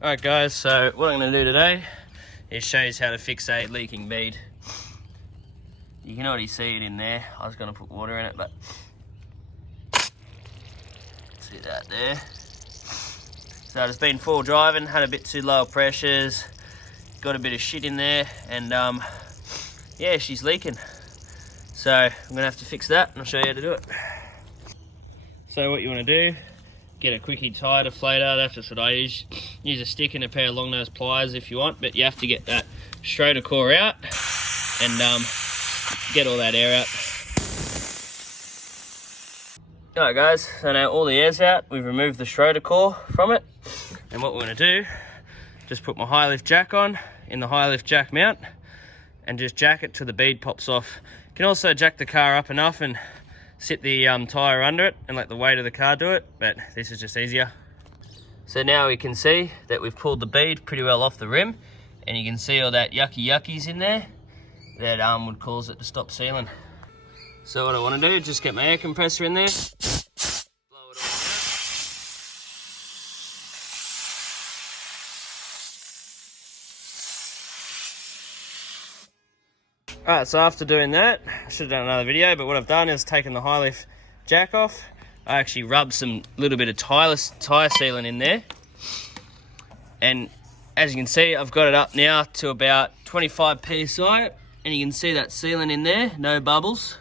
Alright guys, so what I'm going to do today is show you how to fix a leaking bead. You can already see it in there. I was going to put water in it, but see that there. So it's been full driving, had a bit too low pressures, got a bit of shit in there, and yeah, she's leaking. So I'm going to have to fix that and I'll show you how to do it. So what you want to do, get a quickie tyre deflator. That's just what I use. Use a stick and a pair of long nose pliers if you want, but you have to get that schroeder core out and get all that air out. Alright guys, so now all the air's out, we've removed the schroeder core from it, and what we're going to do, just put my high lift jack on in the high lift jack mount and just jack it till the bead pops off. You can also jack the car up enough and sit the tyre under it and let the weight of the car do it, but this is just easier. So now we can see that we've pulled the bead pretty well off the rim, and you can see all that yuckies in there that would cause it to stop sealing. So what I want to do is just get my air compressor in there, blow it all out. Alright, so after doing that, I should have done another video, but what I've done is taken the high lift jack off. I actually rubbed some little bit of tyre sealant in there, and as you can see, I've got it up now to about 25 psi, and you can see that sealant in there, no bubbles.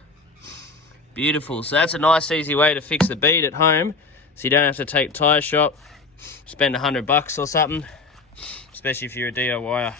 Beautiful. So that's a nice easy way to fix the bead at home, so you don't have to take tyre shop, spend $100 or something, especially if you're a DIYer.